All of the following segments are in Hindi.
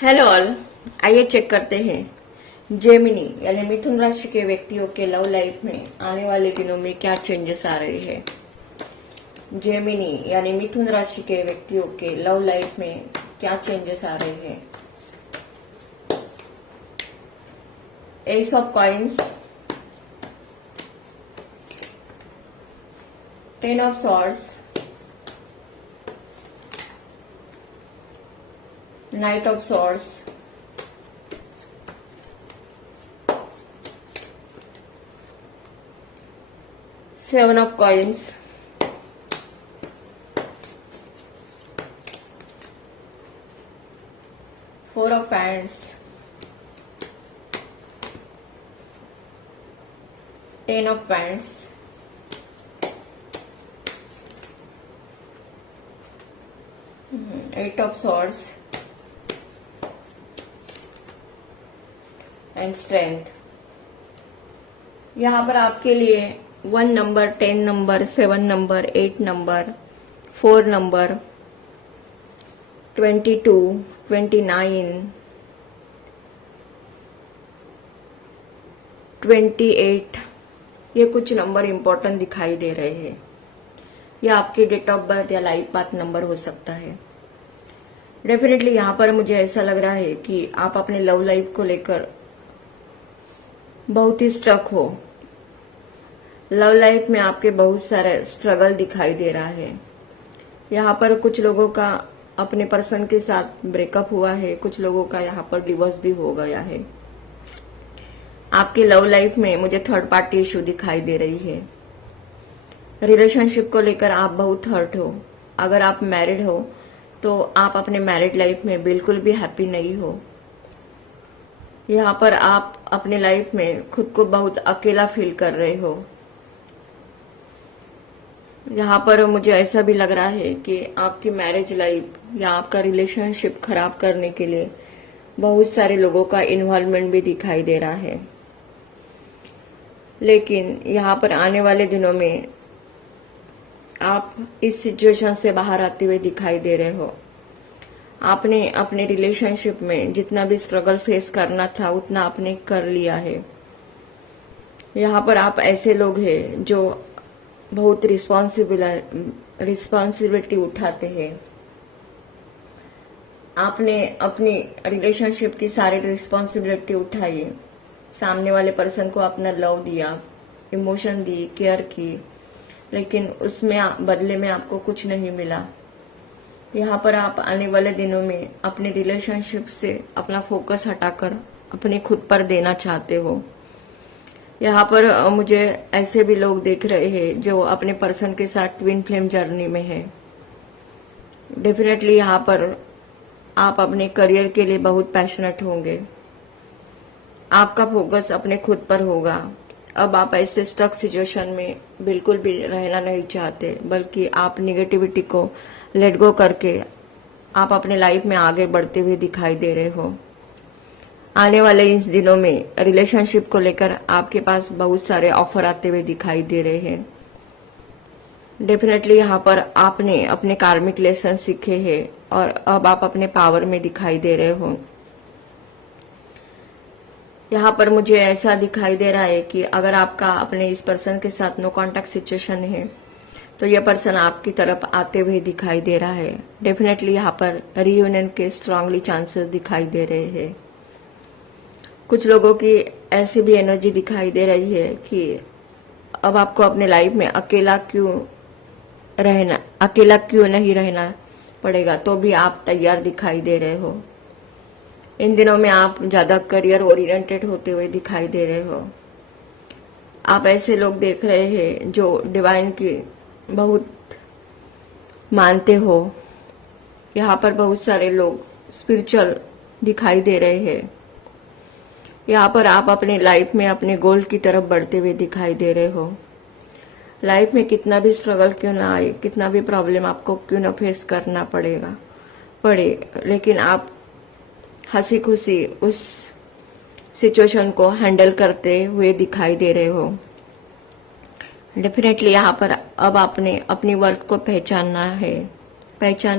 हेलो ऑल, आइए चेक करते हैं जेमिनी यानी मिथुन राशि के व्यक्तियों के लव लाइफ में आने वाले दिनों में क्या चेंजेस आ रहे हैं। जेमिनी यानी मिथुन राशि के व्यक्तियों के लव लाइफ में क्या चेंजेस आ रहे हैं। S of coins, 10 of swords, Knight of Swords, Seven of Coins, Four of Wands, 10 of Wands, Eight of Swords and strength. यहाँ पर आपके लिए 1 number, 10 number, 7 number, 8 number, 4 number, 22, 29, 28 ये कुछ नंबर इंपॉर्टेंट दिखाई दे रहे हैं। यह आपके डेट ऑफ बर्थ या लाइफ पाथ नंबर हो सकता है। डेफिनेटली यहाँ पर मुझे ऐसा लग रहा है कि आप अपने लव लाइफ को लेकर बहुत ही स्ट्रक हो। लव लाइफ में आपके बहुत सारे स्ट्रगल दिखाई दे रहा है। यहाँ पर कुछ लोगों का अपने पर्सन के साथ ब्रेकअप हुआ है, कुछ लोगों का यहाँ पर डिवोर्स भी हो गया है। आपके लव लाइफ में मुझे थर्ड पार्टी इशू दिखाई दे रही है। रिलेशनशिप को लेकर आप बहुत हर्ट हो। अगर आप मैरिड हो तो आप अपने मैरिड लाइफ में बिल्कुल भी हैप्पी नहीं हो। यहाँ पर आप अपने लाइफ में खुद को बहुत अकेला फील कर रहे हो। यहाँ पर मुझे ऐसा भी लग रहा है कि आपकी मैरिज लाइफ या आपका रिलेशनशिप खराब करने के लिए बहुत सारे लोगों का इन्वॉल्वमेंट भी दिखाई दे रहा है। लेकिन यहाँ पर आने वाले दिनों में आप इस सिचुएशन से बाहर आते हुए दिखाई दे रहे हो। आपने अपने रिलेशनशिप में जितना भी स्ट्रगल फेस करना था उतना आपने कर लिया है। यहाँ पर आप ऐसे लोग हैं जो बहुत रिस्पॉन्सिबिलिटी उठाते हैं। आपने अपनी रिलेशनशिप की सारी रिस्पॉन्सिबिलिटी उठाई, सामने वाले पर्सन को अपना लव दिया, इमोशन दी, केयर की, लेकिन उसमें बदले में आपको कुछ नहीं मिला। यहाँ पर आप आने वाले दिनों में अपने रिलेशनशिप से अपना फोकस हटाकर अपने खुद पर देना चाहते हो। यहाँ पर मुझे ऐसे भी लोग देख रहे हैं जो अपने पर्सन के साथ ट्विन फ्लेम जर्नी में है। डेफिनेटली यहाँ पर आप अपने करियर के लिए बहुत पैशनेट होंगे। आपका फोकस अपने खुद पर होगा। अब आप ऐसे स्टक सिचुएशन में बिल्कुल भी रहना नहीं चाहते, बल्कि आप निगेटिविटी को लेट गो करके आप अपने लाइफ में आगे बढ़ते हुए दिखाई दे रहे हो। आने वाले इन दिनों में रिलेशनशिप को लेकर आपके पास बहुत सारे ऑफर आते हुए दिखाई दे रहे हैं। डेफिनेटली यहाँ पर आपने अपने कार्मिक लेसन सीखे हैं और अब आप अपने पावर में दिखाई दे रहे हो। यहाँ पर मुझे ऐसा दिखाई दे रहा है कि अगर आपका अपने इस पर्सन के साथ नो कॉन्टैक्ट सिचुएशन है तो यह पर्सन आपकी तरफ आते हुए दिखाई दे रहा है। डेफिनेटली यहाँ पर रीयूनियन के स्ट्रांगली चांसेस दिखाई दे रहे हैं। कुछ लोगों की ऐसी भी एनर्जी दिखाई दे रही है कि अब आपको अपने लाइफ में अकेला क्यों नहीं रहना पड़ेगा, तो भी आप तैयार दिखाई दे रहे हो। इन दिनों में आप ज्यादा करियर ओरिएंटेड होते हुए दिखाई दे रहे हो। आप ऐसे लोग देख रहे हैं जो डिवाइन की बहुत मानते हो। यहाँ पर बहुत सारे लोग स्पिरिचुअल दिखाई दे रहे हैं। यहाँ पर आप अपने लाइफ में अपने गोल की तरफ बढ़ते हुए दिखाई दे रहे हो। लाइफ में कितना भी स्ट्रगल क्यों ना आए, कितना भी प्रॉब्लम आपको क्यों ना फेस करना पड़े, लेकिन आप हंसी खुशी उस सिचुएशन को हैंडल करते हुए दिखाई दे रहे हो। डेफिनेटली यहाँ पर अब आपने अपनी वर्थ को पहचान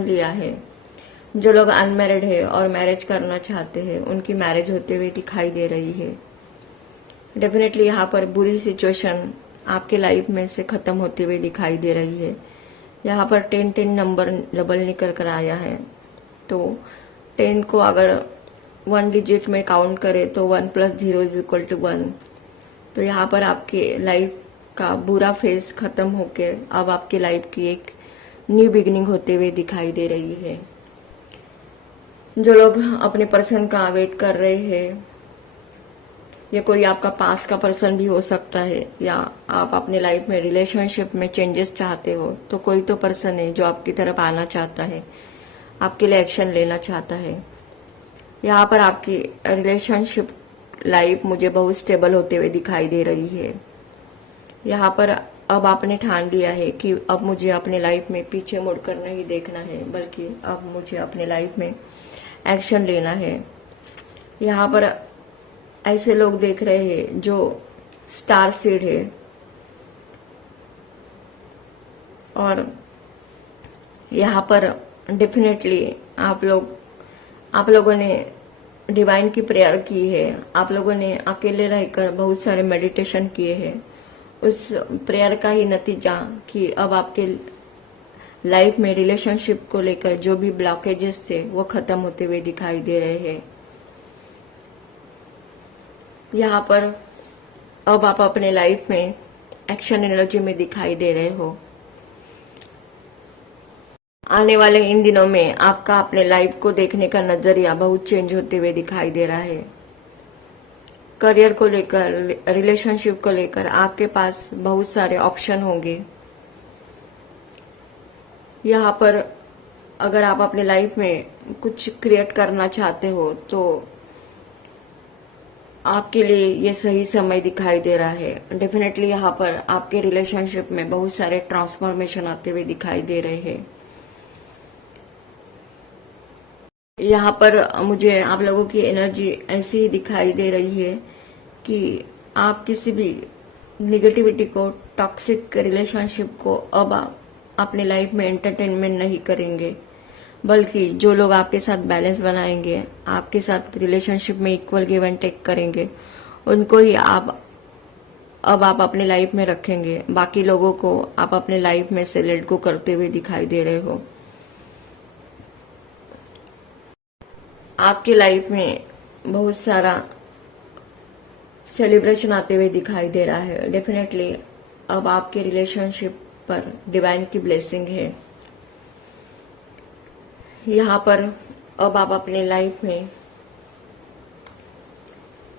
लिया है। जो लोग अनमैरिड है और मैरिज करना चाहते हैं उनकी मैरिज होते हुए दिखाई दे रही है। डेफिनेटली यहाँ पर बुरी सिचुएशन आपके लाइफ में से खत्म होते हुए दिखाई दे रही है। यहाँ पर 10 नंबर डबल निकल कर आया है, तो 10 को अगर 1 डिजिट में काउंट करें तो 1 + 0 = 1। तो यहाँ पर आपके लाइफ का बुरा फेज खत्म होकर अब आपके लाइफ की एक न्यू बिगिनिंग होते हुए दिखाई दे रही है। जो लोग अपने पर्सन का वेट कर रहे हैं, ये कोई आपका पास्ट का पर्सन भी हो सकता है, या आप अपने लाइफ में रिलेशनशिप में चेंजेस चाहते हो, तो कोई तो पर्सन है जो आपकी तरफ आना चाहता है, आपके लिए एक्शन लेना चाहता है। यहाँ पर आपकी रिलेशनशिप लाइफ मुझे बहुत स्टेबल होते हुए दिखाई दे रही है। यहाँ पर अब आपने ठान लिया है कि अब मुझे अपने लाइफ में पीछे मुड़कर नहीं देखना है, बल्कि अब मुझे अपने लाइफ में एक्शन लेना है। यहाँ पर ऐसे लोग देख रहे हैं जो स्टार सीड है, और यहाँ पर डेफिनेटली आप लोगों ने डिवाइन की प्रेयर की है। आप लोगों ने अकेले रहकर बहुत सारे मेडिटेशन किए हैं। उस प्रेयर का ही नतीजा कि अब आपके लाइफ में रिलेशनशिप को लेकर जो भी ब्लॉकेजेस थे वो खत्म होते हुए दिखाई दे रहे हैं। यहाँ पर अब आप अपने लाइफ में एक्शन एनर्जी में दिखाई दे रहे हो। आने वाले इन दिनों में आपका अपने लाइफ को देखने का नजरिया बहुत चेंज होते हुए दिखाई दे रहा है। करियर को लेकर, रिलेशनशिप को लेकर आपके पास बहुत सारे ऑप्शन होंगे। यहाँ पर अगर आप अपने लाइफ में कुछ क्रिएट करना चाहते हो तो आपके लिए ये सही समय दिखाई दे रहा है। डेफिनेटली यहाँ पर आपके रिलेशनशिप में बहुत सारे ट्रांसफॉर्मेशन आते हुए दिखाई दे रहे हैं। यहाँ पर मुझे आप लोगों की एनर्जी ऐसी ही दिखाई दे रही है कि आप किसी भी निगेटिविटी को, टॉक्सिक रिलेशनशिप को अब आप अपने लाइफ में एंटरटेनमेंट नहीं करेंगे, बल्कि जो लोग आपके साथ बैलेंस बनाएंगे, आपके साथ रिलेशनशिप में इक्वल गिव एंड टेक करेंगे, उनको ही आप अपने लाइफ में रखेंगे। बाकी लोगों को आप अपने लाइफ में से लेट गो करते हुए दिखाई दे रहे हो। आपकी लाइफ में बहुत सारा सेलिब्रेशन आते हुए दिखाई दे रहा है। डेफिनेटली अब आपके रिलेशनशिप पर डिवाइन की ब्लेसिंग है। यहाँ पर अब आप अपने लाइफ में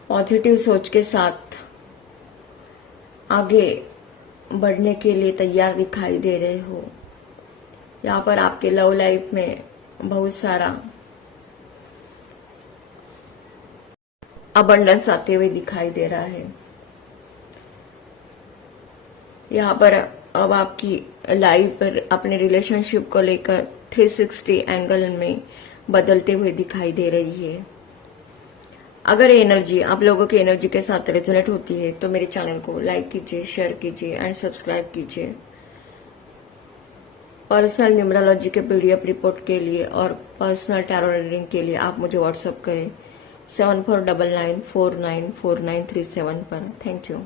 पॉजिटिव सोच के साथ आगे बढ़ने के लिए तैयार दिखाई दे रहे हो। यहाँ पर आपके लव लाइफ में बहुत सारा अबंडेंस आते हुए दिखाई दे रहा है। यहाँ पर अब आपकी लाइफ पर अपने रिलेशनशिप को लेकर 360 एंगल में बदलते हुए दिखाई दे रही है। अगर ये एनर्जी आप लोगों की एनर्जी के साथ रेजोनेट होती है तो मेरे चैनल को लाइक कीजिए, शेयर कीजिए एंड सब्सक्राइब कीजिए। पर्सनल न्यूमरोलॉजी के पीडीएफ रिपोर्ट के लिए और पर्सनल टैरो रीडिंग के लिए आप मुझे व्हाट्सअप करें 7499494937 पर। Thank you.